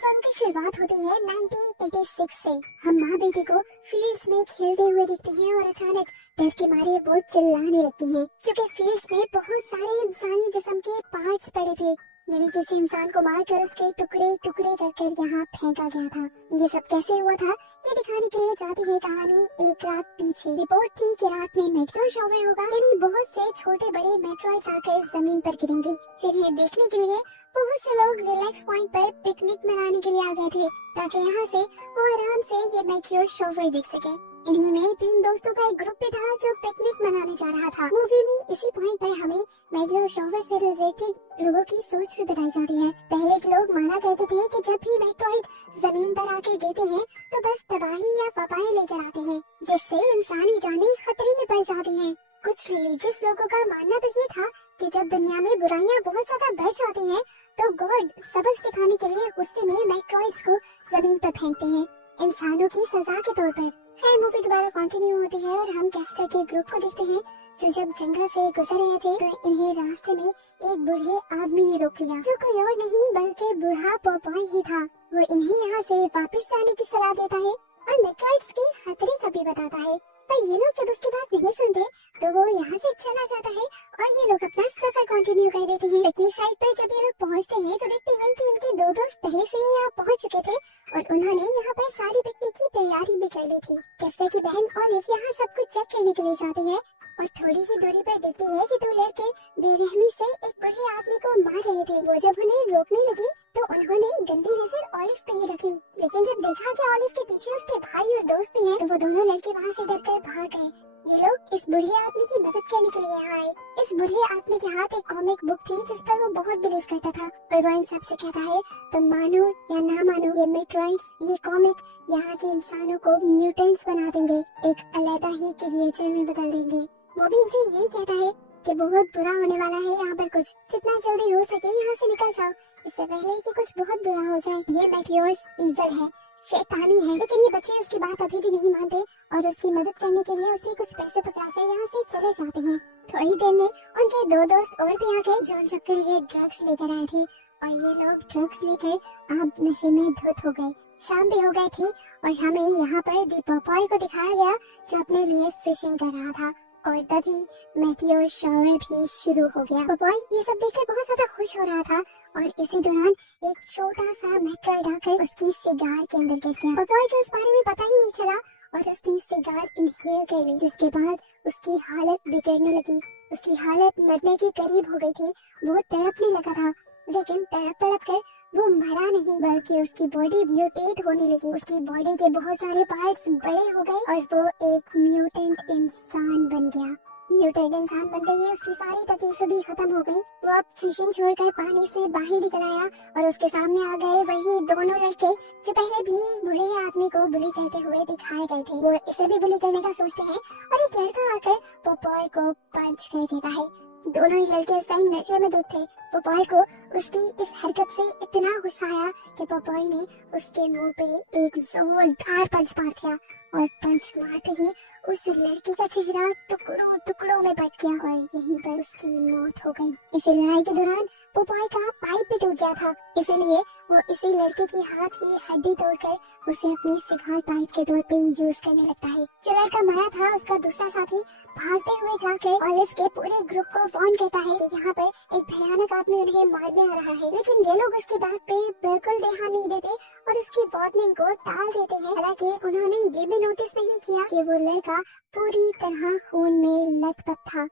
Film की शुरुआत होती है 1986 से। हम माँ बेटी को फील्ड्स में खेलते हुए देखते हैं और अचानक डर के मारे वो चिल्लाने लगती हैं क्योंकि फील्ड्स में बहुत सारे इंसानी जिस्म के पार्ट्स पड़े थे, यानी किसी इंसान को मारकर उसके टुकड़े टुकड़े कर यहाँ फेंका गया था। ये सब कैसे हुआ था ये दिखाने के लिए जाती है कहानी एक रात पीछे। रिपोर्ट थी कि रात में मेट्रो शॉवर होगा, यानी बहुत से छोटे बड़े मेट्रॉइड्स आकर जमीन पर गिरेंगे, जिन्हें देखने के लिए बहुत से लोग रिलैक्स पॉइंट पर पिकनिक मनाने के लिए आ गए थे ताकि यहाँ से वो आराम से ये मेट्रो शॉवर देख सके। इन्हीं में 3 दोस्तों का एक ग्रुप भी था जो पिकनिक मनाने जा रहा था। मूवी में इसी पॉइंट पर हमें मेट्रो शॉवर से रिलेटेड लोगों की सोच भी बताई जाती है। पहले के लोग माना करते थे कि जब भी मेट्रॉइड जमीन पर आके गिरते हैं तो बस तबाही या वबाएं लेकर आते हैं, जिससे इंसानी जानें खतरे में पड़ जाती हैं। कुछ रिलीजियस लोगों का मानना तो ये था कि जब दुनिया में बुराइयां बहुत ज्यादा बढ़ जाती हैं तो गॉड सबक सिखाने के लिए गुस्से में मेट्रॉइड्स को जमीन पर फेंकते हैं, इंसानों की सजा के तौर पर। फिर मूवी दोबारा कंटिन्यू होती है और हम कैस्टर के ग्रुप को देखते हैं जो जब जंगल से गुजर रहे थे तो इन्हें रास्ते में एक बूढ़े आदमी ने रोक लिया, जो कोई और नहीं बल्कि बूढ़ा पॉपॉय ही था। वो इन्हें यहाँ से वापस जाने की सलाह देता है और मेट्रॉइड्स के खतरे का भी बताता है, पर ये लोग जब उसकी बात नहीं सुनते तो वो यहाँ से चला जाता है और ये लोग अपना सफर कंटिन्यू कर देते हैं। पिकनिक साइट पर जब ये लोग पहुँचते हैं तो देखते हैं कि इनके 2 दोस्त पहले से ही यहाँ पहुँच चुके थे और उन्होंने यहाँ पर सारी पिकनिक की तैयारी भी कर ली थी। कैस्टर की बहन ऑलिव यहाँ सब कुछ चेक करने के लिए जाती है और थोड़ी ही दूरी पर देखती है कि 2 लड़के बेरहमी से एक बूढ़े आदमी को मार रहे थे। वो जब उन्हें रोकने लगी तो उन्होंने गंदी नजर ऑलिव पे ही रख ली, लेकिन जब देखा कि ऑलिव के पीछे उसके भाई और दोस्त भी हैं, तो वो दोनों लड़के वहाँ से डरकर भाग गए। ये लोग इस बूढ़े आदमी की मदद करने के लिए यहाँ आए। इस बूढ़े आदमी के हाथ एक कॉमिक बुक थी जिस पर वो बहुत बिलीव करता था और वो इन सबसे कहता है तुम मानो या ना मानो ये मेट्रॉइड्स, ये कॉमिक यहाँ के इंसानों को म्यूटेंट्स बना देंगे, एक अलग ही क्रिएचर में बदल देंगे। वो भी इनसे यही कहता है कि बहुत बुरा होने वाला है यहाँ पर, कुछ जितना जल्दी हो सके यहाँ से निकल जाओ इससे पहले कि कुछ बहुत बुरा हो जाए। ये मेट्योर्स ईविल है, शैतानी है, लेकिन ये बच्चे उसकी बात अभी भी नहीं मानते और उसकी मदद करने के लिए उसे कुछ पैसे पकड़ाकर यहाँ से चले जाते हैं। थोड़ी देर में उनके 2 दोस्त और भी आ गए जो उन सबके लिए ड्रग्स लेकर आए थे और ये लोग ड्रग्स लेकर अब नशे में धुत हो गए। शाम भी हो गई थी और हमें यहाँ पर दी पॉपॉय को दिखाया गया जो अपने लिए फिशिंग कर रहा था और तभी मेट्रो शॉवर भी शुरू हो गया। पॉपॉय ये सब देखकर बहुत ज्यादा खुश हो रहा था और इसी दौरान एक छोटा सा मेट्रॉइड आकर उसकी सिगार के अंदर गिर गया। पॉपॉय को इस बारे में पता ही नहीं चला और उसने सिगार इनहेल कर ली, जिसके बाद उसकी हालत बिगड़ने लगी। उसकी हालत मरने के करीब हो गई थी। वो तड़पने लगा था, लेकिन तड़प तड़प कर वो मरा नहीं बल्कि उसकी बॉडी म्यूटेट होने लगी। उसकी बॉडी के बहुत सारे पार्ट्स बड़े हो गए और वो एक म्यूटेंट इंसान बन गया। म्यूटेंट इंसान बनते ही उसकी सारी तकलीफें भी खत्म हो गई। वो अब फिशिंग छोड़कर पानी से बाहर निकल आया और उसके सामने आ गए वही दोनों लड़के जो पहले भी बूढ़े आदमी को बुली करते हुए दिखाए गए थे। वो इसे भी बुली करने का सोचते हैं और एक लड़का आकर पॉपॉय को पंच कर देता है। दोनों ही लड़के इस टाइम नशे में धुत थे। पॉपॉय को उसकी इस हरकत से इतना गुस्सा आया कि पॉपॉय ने उसके मुंह पे एक जोरदार पंच मार दिया और पंच मारते ही उस लड़की का चेहरा टुकड़ों टुकड़ों में बट गया और यहीं पर उसकी मौत हो गई। इसी लड़ाई के दौरान पॉपॉय का पाइप भी टूट गया था, इसीलिए वो इसी लड़के की हाथ की हड्डी तोड़कर उसे अपनी सिगार पाइप के तौर पे यूज करने लगता है। जो लड़का मरा था उसका दूसरा साथी भागते हुए जाकर ऑलिव के पूरे ग्रुप को वार्न करता है कि यहाँ पर एक भयानक आदमी उन्हें मारने आ रहा है, लेकिन ये लोग उसकी बात पे बिल्कुल ध्यान नहीं देते और उसकी वार्निंग को टाल देते हैं। हालांकि उन्होंने ये भी नोटिस नहीं किया कि वो लड़का पूरी तरह खून में लथपथ था।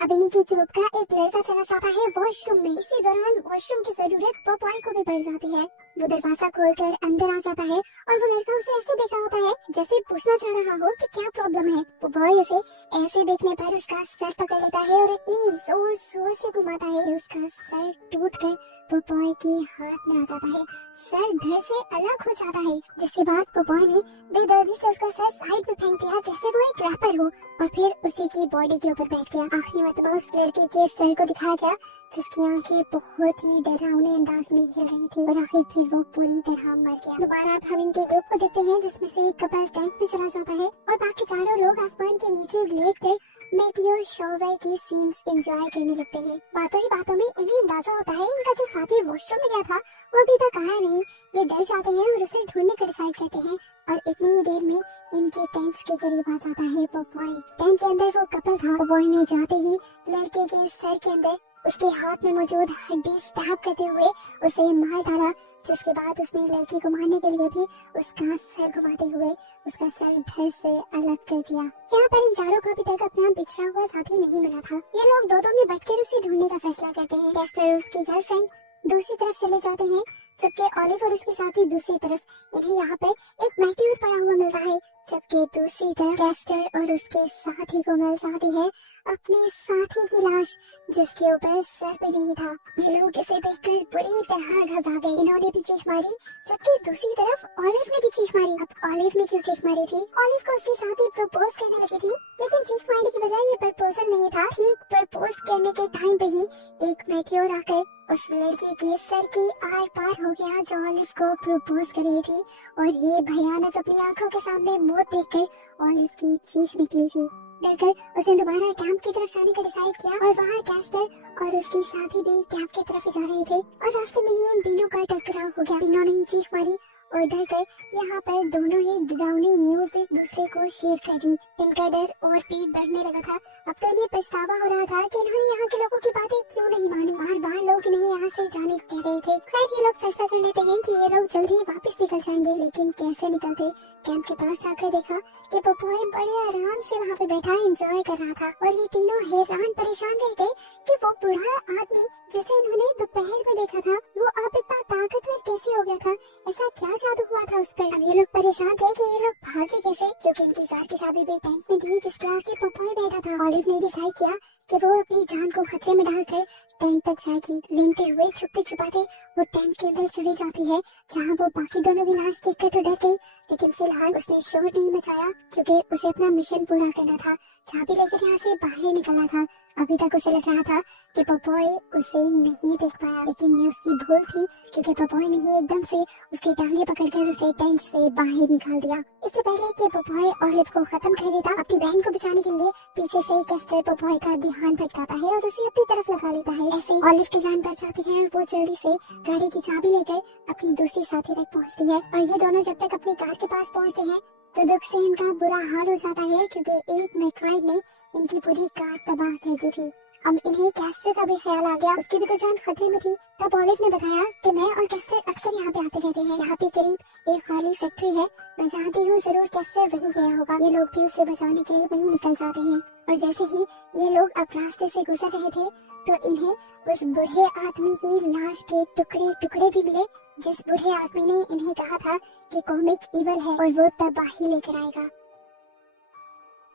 अब इन्हीं के ग्रुप का एक लड़का चला जाता है वॉशरूम में। इसी दौरान वॉशरूम की जरूरत पॉपॉय को भी पड़ जाती है। वो दरवाजा खोलकर अंदर आ जाता है और वो लड़का उसे ऐसे देख रहा होता है जैसे पूछना चाह रहा हो कि क्या प्रॉब्लम है। पॉपॉय उसे ऐसे देखने पर उसका सर पकड़ लेता है और इतनी जोर जोर से घुमाता है कि उसका सर टूटकर पॉपॉय के हाथ में आ जाता है। सर धड़ से अलग हो जाता है, जिसके बाद पॉपॉय ने बेदर्दी से उसका सर साइड में फेंक दिया जैसे वो एक रैपर हो और फिर उसी की बॉडी के ऊपर बैठ गया। आखिरी मर्तबा उस लड़के के सर को दिखाया गया जिसकी आंखें बहुत ही डरावने अंदाज में हिल रही थी और आखिर फिर वो पूरी तरह मर गया। दोबारा अब हम इनके ग्रुप को देखते हैं जिसमें से एक कपल टेंट में चला जाता है और बाकी चारों लोग आसमान के नीचे लेट कर मेटियोर शॉवर के सीन्स एंजॉय करने लगते हैं। बातों ही बातों में इन्हें अंदाजा होता है इनका जो साथी वॉशरूम में गया था वो अभी तक आया नहीं। ये डर जाते हैं और उसे ढूंढने का डिसाइड करते हैं और इतनी ही देर में इनके टेंट्स के करीब आ जाता है पॉपॉय। टेंट के अंदर वो कपल था। पॉपॉय ने जाते ही लड़के के सर के अंदर उसके हाथ में मौजूद हड्डी स्टैब करते हुए उसे मार डाला, जिसके बाद उसने लड़की को मारने के लिए भी उसका सर घुमाते हुए उसका सर धड़ से अलग कर दिया। यहाँ पर इन चारों को अभी तक अपना बिछड़ा हुआ साथी नहीं मिला था। ये लोग दो में बैठकर उसे ढूंढने का फैसला करते हैं। कैस्टर और उसकी गर्लफ्रेंड दूसरी तरफ चले जाते हैं, जबकि ऑलिव और उसके साथी दूसरी तरफ। इन्हें यहाँ पर एक मेटियोर पड़ा हुआ मिलता है, जबकि दूसरी तरफ कैस्टर और उसके साथी को मिल जाती है अपने साथी की लाश, जिसके ऊपर सर भी नहीं था। ये लोग इसे देखकर बुरी तरह घबरा गए। इन्होंने भी चीख मारी, जबकि दूसरी तरफ ऑलिव ने भी चीख मारी। अब ऑलिव ने क्यों चीख मारी थी? ऑलिव को उसके साथी प्रपोज करने लगी थी, लेकिन चीख मारने की बजाय ये प्रपोजल नहीं था। ठीक प्रपोज करने के टाइम पे ही एक मेटियोर आकर उस लड़की के सर के आर पार हो गया जो ऑलिव को प्रपोज कर रही थी, और ये भयानक अपनी आंखों के सामने मौत देखकर ऑलिव की चीख निकली थी। डरकर उसने दोबारा कैंप की तरफ जाने का डिसाइड किया और वहाँ कैस्टर और उसके साथी भी कैंप की तरफ जा रहे थे और रास्ते में ही इन तीनों का टकराव हो गया। तीनों ने ही चीख मारी और डरकर यहाँ पर दोनों ही डरावनी न्यूज एक दूसरे को शेयर कर दी। इनका डर और पीठ बढ़ने लगा था। अब तो इन्हें पछतावा हो रहा था कि इन्होंने यहाँ के लोगों की बातें क्यों नहीं मानी। बार बार लोग इन्हें यहाँ से जाने को कह रहे थे। खैर ये लोग फैसला कर लेते हैं कि ये लोग जल्द ही वापस निकल जाएंगे, लेकिन कैसे निकलते? कैंप के पास जाकर देखा कि पॉपॉय बड़े आराम से वहाँ पे बैठा एंजॉय कर रहा था और ये तीनों हैरान परेशान रह गए कि वो बूढ़ा आदमी जिसे इन्होंने दोपहर में देखा था वो अब इतना ताकतवर कैसे हो गया था? ऐसा क्या जादू हुआ था उस पर? अब ये लोग परेशान थे कि ये लोग भागे कैसे, क्योंकि इनकी कार की चाबी भी टैंक में थी जिसके आगे पॉपॉय बैठा था। ऑलिव ने डिसाइड किया कि वो अपनी जान को खतरे में डालकर टैंक तक जाएगी। लेंते हुए छुपते छुपाते वो टैंक के अंदर चली जाती है, जहाँ वो बाकी दोनों भी लाश देखकर तो डर गई, लेकिन फिलहाल उसने शोर नहीं मचाया क्योंकि उसे अपना मिशन पूरा करना था। चाबी लेकर यहाँ से बाहर निकलना था। अभी तक उसे लग रहा था कि पॉपॉय उसे नहीं देख पाया, लेकिन ये उसकी भूल थी क्योंकि पॉपॉय ने ही एकदम से उसकी टांगे पकड़कर उसे टैंक से बाहर निकाल दिया। इससे पहले कि पॉपॉय ऑलिव को खत्म कर देता, अपनी बहन को बचाने के लिए पीछे से कैस्टर पॉपॉय का ध्यान भटकाता है और उसे अपनी तरफ लगा लेता है। ऐसे ऑलिव की जान बच जाती है और वो जल्दी से गाड़ी की चाबी लेकर अपनी दूसरी साथी तक पहुँचती है। और ये दोनों जब तक अपनी कार के पास पहुँचते हैं तो दुख से इनका बुरा हाल हो जाता है क्योंकि एक मेट्रॉइड ने इनकी पूरी कार तबाह कर दी थी। अब इन्हें कैस्टर का भी ख्याल आ गया, उसकी भी तो जान खतरे में थी। तब ऑलिव ने बताया कि मैं और कैस्टर अक्सर यहाँ पे आते रहते हैं। यहाँ पे करीब एक खाली फैक्ट्री है, मैं जानती हूँ जरूर कैस्टर वही गया होगा। ये लोग भी उसे बचाने के लिए वही निकल जाते हैं। और जैसे ही ये लोग अब रास्ते से गुजर रहे थे तो इन्हें उस बूढ़े आदमी की लाश के टुकड़े टुकड़े भी मिले, जिस बूढ़े आदमी ने इन्हें कहा था कि कॉमिक इवल है और वो तबाही लेकर आएगा।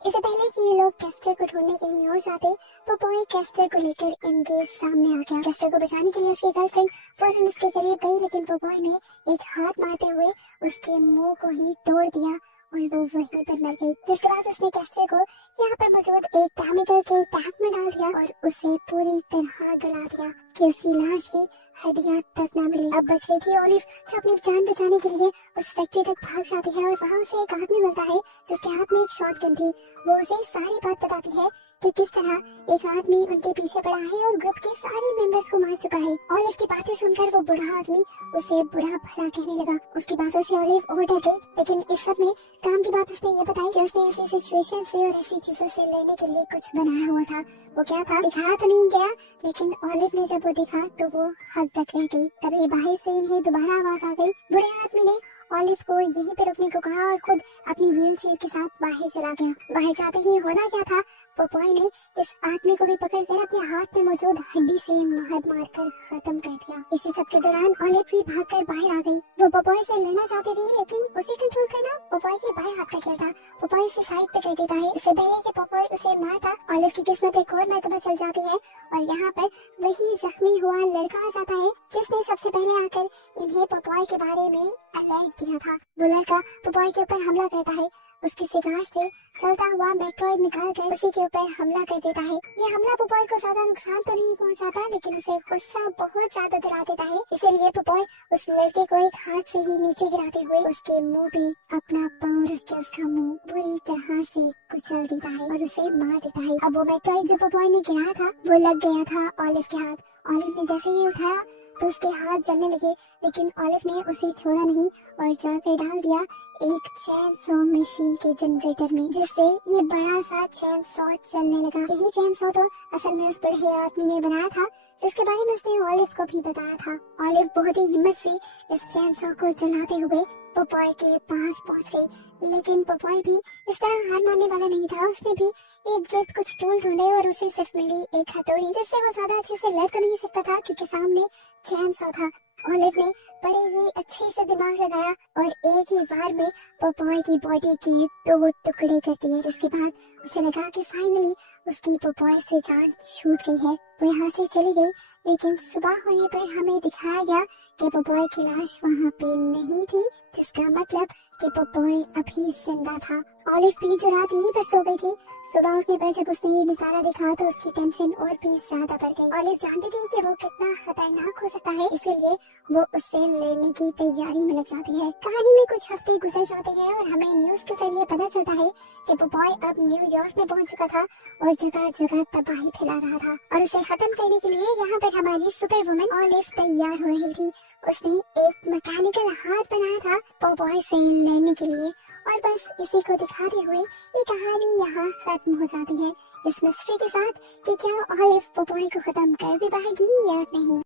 इससे पहले कि ये लोग कैस्टर को ढूंढने कहीं और जाते, पॉपॉय कैस्टर को लेकर इनके सामने आ गया। कैस्टर को बचाने के लिए उसकी गर्लफ्रेंड फौरन उसके करीब गई, लेकिन पॉपॉय ने एक हाथ मारते हुए उसके मुंह को ही तोड़ दिया और वो वहीं पर मर गई। जिसके बाद उसने कैस्टर को यहाँ पर मौजूद एक केमिकल के टैंक में डाल दिया और उसे पूरी तरह गला दिया कि उसकी लाश की हड्डियां तक न मिली। अब बच गई थी ऑलिव, जो अपनी जान बचाने के लिए उस फैक्ट्री तक भाग जाती है और वहाँ उसे एक आदमी मिलता है जिसके हाथ में एक शॉटगन थी। वो उसे सारी बात बताती है कि किस तरह एक आदमी उनके पीछे पड़ा है और ग्रुप के सारे मेंबर्स को मार चुका है। ऑलिव की बातें सुनकर वो बूढ़ा आदमी उसे बुरा भला कहने लगा। उसकी बातों से ऑलिव और डर गई, लेकिन इस सब में काम की बात उसने ये बताई कि उसने ऐसी सिचुएशन से और ऐसी चीजों से लड़ने के लिए कुछ बनाया हुआ था। वो क्या था दिखाया तो नहीं गया, लेकिन ऑलिव ने जब वो देखा तो वो हद तक रह गई। तभी बाहर से इन्हें दोबारा आवाज आ गई। बूढ़े आदमी ने ऑलिव को यहीं पे रुकने को कहा और खुद अपनी व्हील चेयर के साथ बाहर चला गया। बाहर जाते ही होना क्या था, पॉपॉय ने इस आदमी को भी पकड़कर अपने हाथ में मौजूद हड्डी से मार कर खत्म कर दिया। इसी सब के दौरान ऑलिव भी भागकर बाहर आ गई। वो पॉपॉय से लड़ना चाहती थी, लेकिन उसे कंट्रोल करना पॉपॉय के बाएं हाथ का खेल था। पॉपॉय उसे साइड पे कर देता है। इससे पहले कि पॉपॉय उसे मारता, ऑलिव की किस्मत एक और मर्तबा चल जाती है और यहाँ पर वही जख्मी हुआ लड़का आ जाता है जिसने सबसे पहले आकर इन्हें पॉपॉय के बारे में अलर्ट दिया था। वो लड़का पॉपॉय के ऊपर हमला करता है उसकी सिगार से चलता हुआ मेट्रॉइड निकाल कर उसी के ऊपर हमला कर देता है। ये हमला पोपॉय को ज्यादा नुकसान तो नहीं पहुंचाता, लेकिन उसे गुस्सा बहुत ज्यादा दिला देता है। इसीलिए पोपॉय उस लड़के को एक हाथ से ही नीचे गिराते हुए उसके मुंह पे अपना पाँव रख के उसका मुंह बुरी तरह से कुचल देता है और उसे मार देता है। अब वो मेट्रॉइड जो पोपॉय ने गिराया था वो लग गया था ऑलिव के हाथ। ऑलिव ने जैसे ही उठाया तो उसके हाथ जलने लगे, लेकिन ऑलिव ने उसे छोड़ा नहीं और जाकर डाल दिया एक चैन सॉ मशीन के जनरेटर में, जिससे ये बड़ा सा चैन सॉ चलने लगा। यही चैन सॉ तो असल में उस बूढ़े आदमी ने बनाया था, जिसके बारे में उसने ऑलिव को भी बताया था। ऑलिव बहुत ही हिम्मत से इस चैन सॉ को चलाते हुए पोपॉय के पास पहुंच गई, लेकिन पोपॉय भी इस तरह हार मानने वाला नहीं था। उसने भी एक गिफ्ट कुछ टूल ढूंढे और उसे सिर्फ मिली एक हथौड़ी, जिससे वो ज्यादा अच्छे से लड़ तो नहीं सकता था क्योंकि सामने चैन सॉ था। ऑलिव ने बड़े ही अच्छे से दिमाग लगाया और एक ही बार में पोपॉय की बॉडी के 2 टुकड़े कर दिए, जिसके बाद उसे लगा कि फाइनली उसकी पोपॉय से जान छूट गई है। वो यहाँ से चली गई, लेकिन सुबह होने पर हमें दिखाया गया कि पोपॉय की लाश वहाँ पे नहीं थी, जिसका मतलब कि पोपॉय अभी जिंदा था। ऑलिव भी जो रात यहीं पर सो गई थी, सुबह उठने पर जब उसने ये नजारा देखा तो उसकी टेंशन और भी ज्यादा बढ़ गई। ऑलिव जानती थी कि वो कितना खतरनाक हो सकता है, इसीलिए वो उससे लेने की तैयारी में लग जाती है। कहानी में कुछ हफ्ते गुजर जाते हैं और हमें न्यूज के जरिए पता चलता है कि पोपॉय अब न्यूयॉर्क में पहुंच चुका था और जगह जगह तबाही फैला रहा था और उसे खत्म करने के लिए यहाँ पर हमारी सुपर वुमन ऑलिव तैयार हो रही थी। उसने एक मैकेनिकल हाथ बनाया था पोपॉय से लड़ने के लिए, और बस इसी को दिखाते हुए ये कहानी यहाँ खत्म हो जाती है, इस मिस्ट्री के साथ कि क्या ऑलिव पोपॉय को खत्म कर भी पाएगी या नहीं।